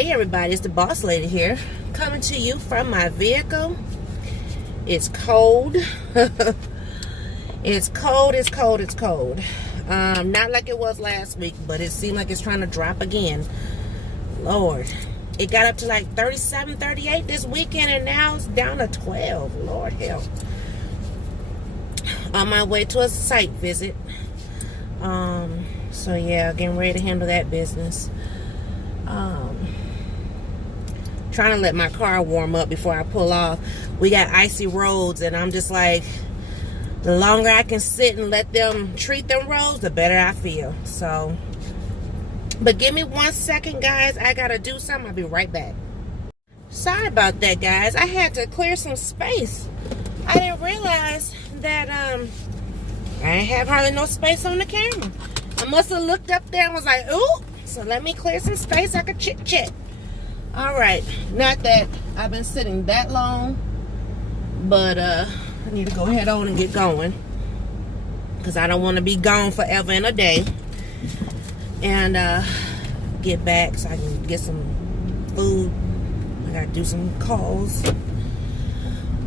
Hey everybody, it's the boss lady here, coming to you from my vehicle. It's cold. It's cold. Not like it was last week, but it seemed like it's trying to drop again. Lord, it got up to like 37, 38 this weekend, and now it's down to 12. Lord help. On my way to a site visit. So yeah, getting ready to handle that business. Trying to let my car warm up before I pull off. We got icy roads, and I'm just like, the longer I can sit and let them treat them roads, the better I feel. So, but give me 1 second, guys. I gotta do something. I'll be right back. Sorry about that, guys. I had to clear some space. I didn't realize that I ain't have hardly no space on the camera. I must have looked up there and was like, ooh. So let me clear some space. I could chit chat. All right, not that I've been sitting that long, but I need to go head on and get going, because I don't want to be gone forever and a day, and get back so I can get some food. I gotta do some calls.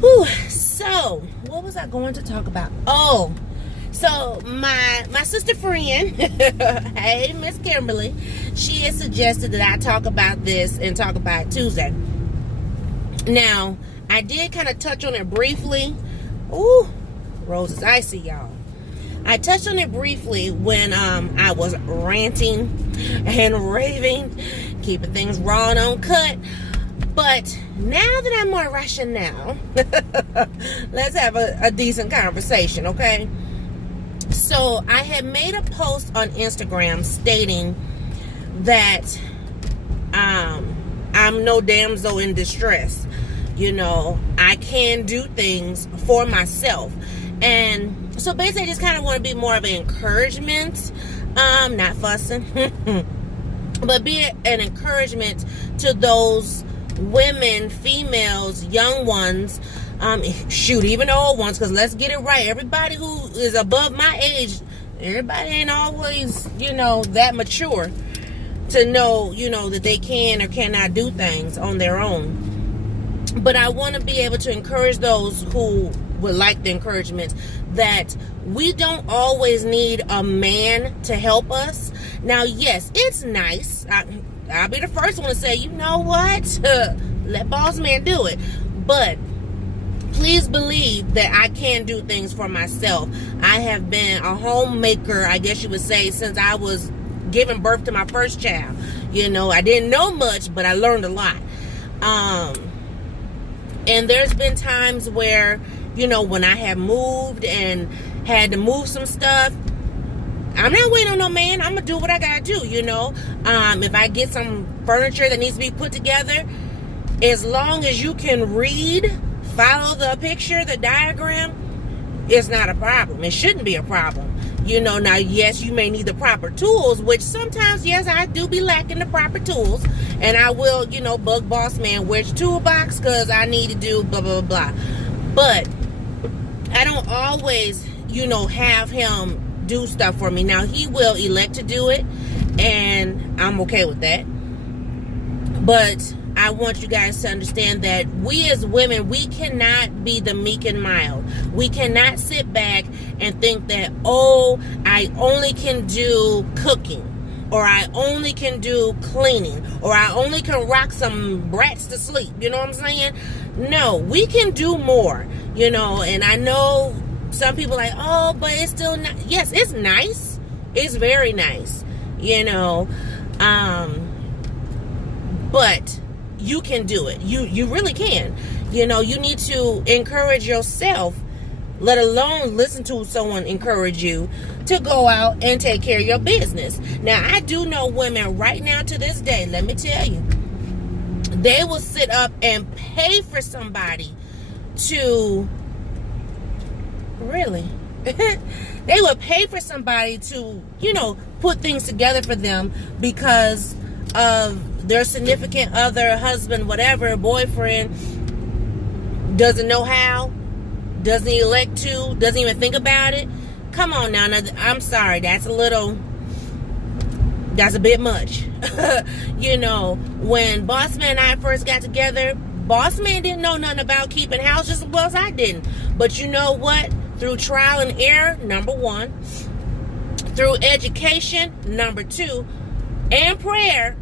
Whew. So what was I going to talk about? Oh, so my sister friend, hey, Miss Kimberly, she has suggested that I talk about this and talk about it Tuesday. Now, I did kind of touch on it briefly. Ooh, Rose is icy, y'all. I touched on it briefly when I was ranting and raving, keeping things raw and uncut. But now that I'm more rational, let's have a decent conversation, okay? So I had made a post on Instagram stating that I'm no damsel in distress. You know, I can do things for myself. And so basically I just kind of want to be more of an encouragement, not fussing, but be an encouragement to those women, females, young ones, shoot, even old ones, because let's get it right. Everybody who is above my age, everybody ain't always, that mature to know, that they can or cannot do things on their own. But I want to be able to encourage those who would like the encouragement that we don't always need a man to help us. Now, yes, it's nice. I'll be the first one to say, you know what? Let boss man do it. But please believe that I can do things for myself. I have been a homemaker, I guess you would say, since I was giving birth to my first child. I didn't know much, but I learned a lot. And there's been times where, when I have moved and had to move some stuff, I'm not waiting on no man. I'm going to do what I got to do, If I get some furniture that needs to be put together, as long as you can read, follow the picture, the diagram, it's not a problem. It shouldn't be a problem. Now, yes, you may need the proper tools, which sometimes, yes, I do be lacking the proper tools. And I will, bug boss man, which toolbox, because I need to do blah, blah, blah. But I don't always, have him do stuff for me. Now, he will elect to do it, and I'm okay with that. But I want you guys to understand that we as women, we cannot be the meek and mild. We cannot sit back and think that, oh, I only can do cooking, or I only can do cleaning, or I only can rock some brats to sleep. You know what I'm saying? No, we can do more, and I know some people are like, oh, but it's still not. Yes, it's nice. It's very nice, but you can do it. You really can. You need to encourage yourself, let alone listen to someone encourage you to go out and take care of your business. Now, I do know women right now to this day, let me tell you, they will sit up and pay for somebody to, really, they will pay for somebody to, put things together for them because of their significant other, husband, whatever, boyfriend, doesn't know how, doesn't elect to, doesn't even think about it. Come on now, I'm sorry, that's a little That's a bit much. You know, when Boss Man and I first got together, Boss Man didn't know nothing about keeping house just as well as I didn't. But you know what? Through trial and error, number one, through education, number two, and prayer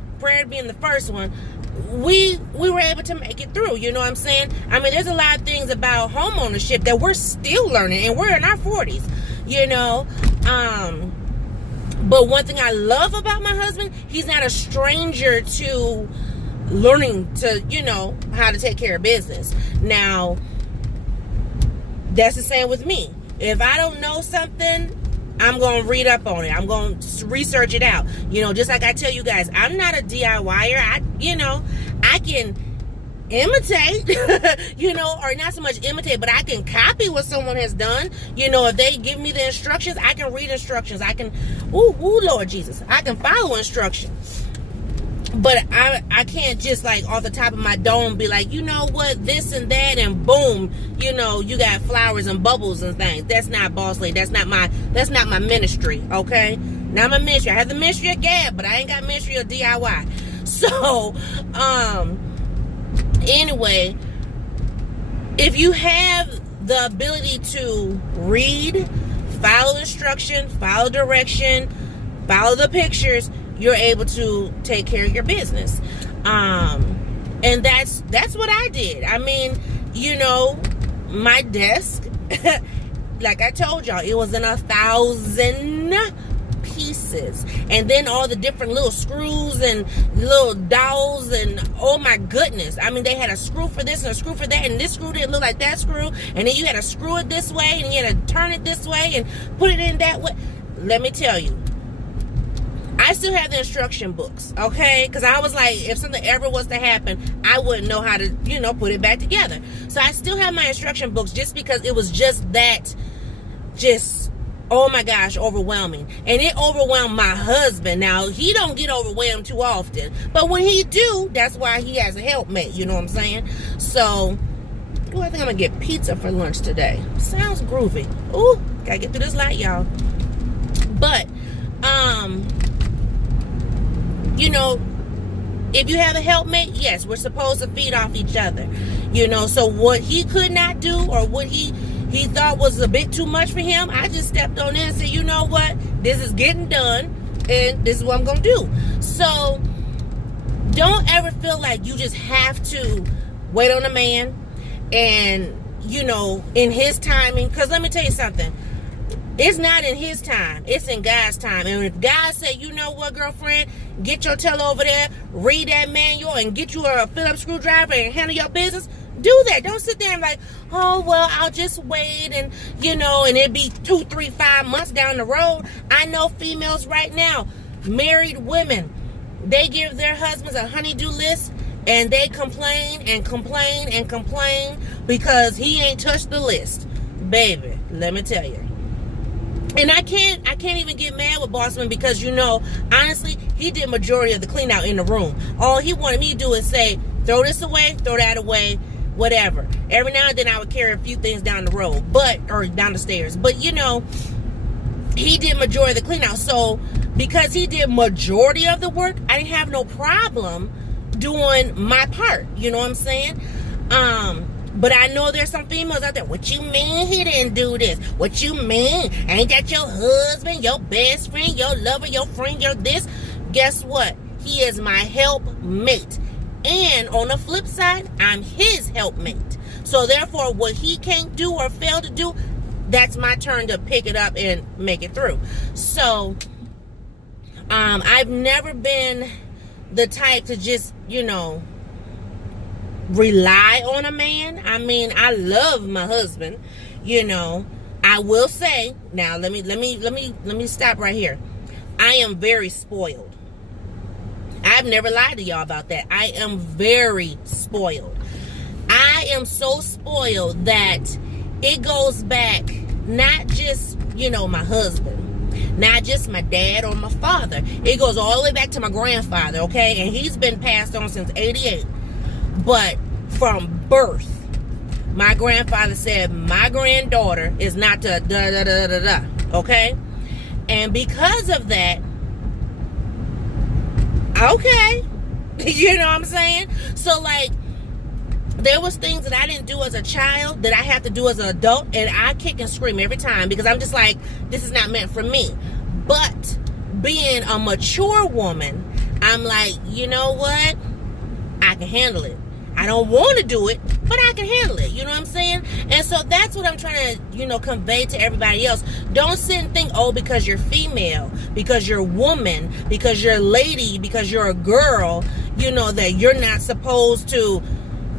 being the first one, we were able to make it through. You know what I'm saying? I mean, there's a lot of things about home ownership that we're still learning, and we're in our 40s, you know. But one thing I love about my husband, he's not a stranger to learning to, you know, how to take care of business. Now, that's the same with me. If I don't know something, I'm going to read up on it. I'm going to research it out. You know, just like I tell you guys, I'm not a DIYer. I can imitate, you know, or not so much imitate, but I can copy what someone has done. You know, if they give me the instructions, I can read instructions. I can, Lord Jesus, I can follow instructions. But I can't just like off the top of my dome be like, you know what, this and that, and boom, you know, you got flowers and bubbles and things. That's not boss lady. That's not my ministry, okay? Not my ministry. I have the ministry of Gab, but I ain't got ministry of DIY. So, anyway, if you have the ability to read, follow instruction, follow direction, follow the pictures, you're able to take care of your business. And that's what I did. I mean, you know, my desk, like I told y'all, it was in 1,000 pieces. And then all the different little screws and little dowels, and oh my goodness. I mean, they had a screw for this and a screw for that, and this screw didn't look like that screw. And then you had to screw it this way, and you had to turn it this way and put it in that way. Let me tell you, I still have the instruction books, okay? Because I was like, if something ever was to happen, I wouldn't know how to, you know, put it back together. So I still have my instruction books just because it was just that, oh my gosh, overwhelming. And it overwhelmed my husband. Now, he don't get overwhelmed too often. But when he do, that's why he has a helpmate, you know what I'm saying? So, I think I'm going to get pizza for lunch today. Sounds groovy. Ooh, gotta get through this light, y'all. But, you know, if you have a helpmate, yes, we're supposed to feed off each other. You know, so what he could not do, or what he thought was a bit too much for him, I just stepped on in and said, you know what, this is getting done, and this is what I'm going to do. So, don't ever feel like you just have to wait on a man and, you know, in his timing. Because let me tell you something. It's not in his time. It's in God's time. And if God say, you know what, girlfriend, get your tail over there, read that manual, and get you a Phillips screwdriver and handle your business, do that. Don't sit there and like, oh, well, I'll just wait, and, you know, and it'd be 2, 3, 5 months down the road. I know females right now, married women, they give their husbands a honey-do list, and they complain and complain and complain because he ain't touched the list. Baby, let me tell you. And I can't even get mad with Bossman because, you know, honestly, he did majority of the clean out in the room. All he wanted me to do is say, throw this away, throw that away, whatever. Every now and then I would carry a few things down the road, or down the stairs. But, you know, he did majority of the clean out. So, because he did majority of the work, I didn't have no problem doing my part. You know what I'm saying? But I know there's some females out there. What you mean he didn't do this? What you mean? Ain't that your husband, your best friend, your lover, your friend, your this? Guess what? He is my helpmate. And on the flip side, I'm his helpmate. So therefore, what he can't do or fail to do, that's my turn to pick it up and make it through. So, I've never been the type to just, you know, rely on a man. I mean, I love my husband, you know. I will say, now let me stop right here. I am very spoiled. I've never lied to y'all about that. I am very spoiled. I am so spoiled that it goes back not just, you know, my husband, not just my dad or my father. It goes all the way back to my grandfather, okay? And he's been passed on since 88. But from birth, my grandfather said, my granddaughter is not okay? And because of that, Okay. You know what I'm saying? So, like, there was things that I didn't do as a child that I have to do as an adult, and I kick and scream every time because I'm just like, this is not meant for me. But being a mature woman, I'm like, you know what? I can handle it. I don't want to do it, but I can handle it. You know what I'm saying? And so that's what I'm trying to, convey to everybody else. Don't sit and think, oh, because you're female, because you're a woman, because you're a lady, because you're a girl, that you're not supposed to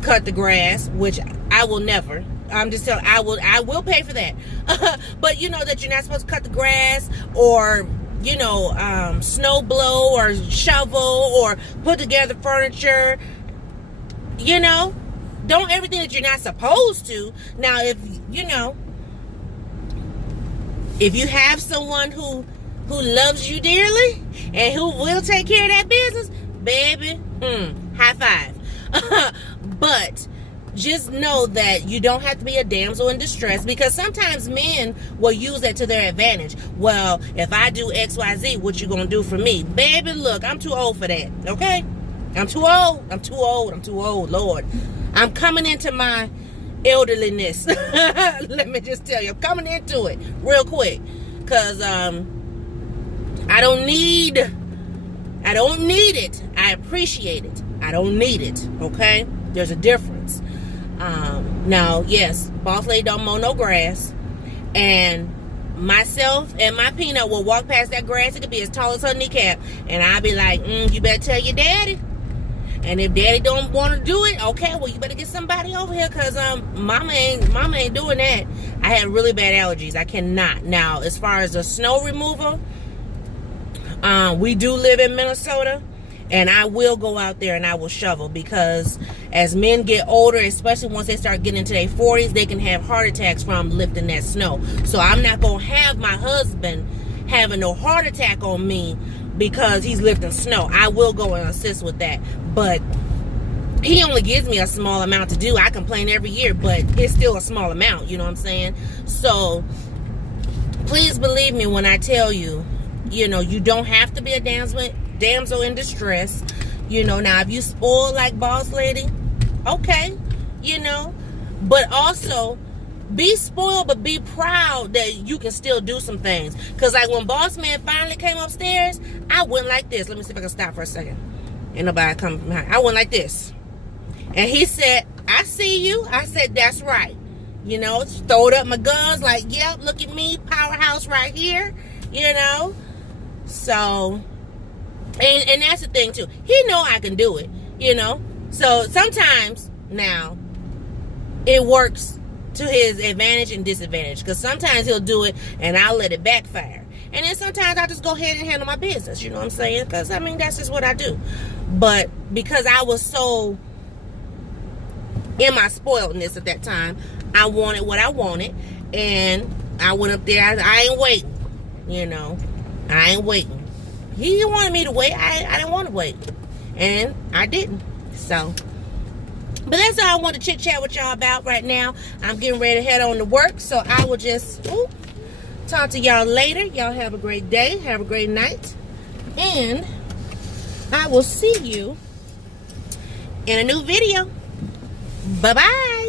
cut the grass, which I will never. I'm just telling, I will pay for that. But that you're not supposed to cut the grass or snow blow or shovel or put together furniture. Don't everything that you're not supposed to. Now, if you have someone who loves you dearly and who will take care of that business, baby, high five. But just know that you don't have to be a damsel in distress, because sometimes men will use that to their advantage. Well, if I do XYZ, what you gonna do for me? Baby, look, I'm too old for that, okay? I'm too old, Lord. I'm coming into my elderliness. Let me just tell you, I'm coming into it real quick. Because I don't need it. I appreciate it. I don't need it, okay? There's a difference. Now, yes, boss lady don't mow no grass. And myself and my peanut will walk past that grass. It could be as tall as her kneecap. And I'll be like, you better tell your daddy. And if daddy don't want to do it, okay, well, you better get somebody over here, because mama ain't doing that. I had really bad allergies. I cannot. Now, as far as the snow removal, we do live in Minnesota, and I will go out there and I will shovel, because as men get older, especially once they start getting into their 40s, they can have heart attacks from lifting that snow. So I'm not going to have my husband having no heart attack on me because he's lifting snow. I will go and assist with that. But he only gives me a small amount to do. I complain every year, but it's still a small amount. You know what I'm saying? So please believe me when I tell you, you don't have to be a damsel in distress. Now if you spoil like boss lady, okay, but also be spoiled, but be proud that you can still do some things. Because like when boss man finally came upstairs, I went like this. Let me see if I can stop for a second. Ain't nobody coming behind. I went like this. And he said, I see you. I said, that's right. Throwed up my guns like, yep, look at me, powerhouse right here. So, and that's the thing too. He know I can do it, So sometimes now it works to his advantage and disadvantage, because sometimes he'll do it and I'll let it backfire. And then sometimes I'll just go ahead and handle my business, you know what I'm saying? Because, that's just what I do. But because I was so in my spoiledness at that time, I wanted what I wanted. And I went up there. I ain't waiting, I ain't waiting. He wanted me to wait. I didn't want to wait. And I didn't. So, but that's all I want to chit-chat with y'all about right now. I'm getting ready to head on to work. So I will just talk to y'all later. Y'all have a great day. Have a great night. And I will see you in a new video. Bye-bye.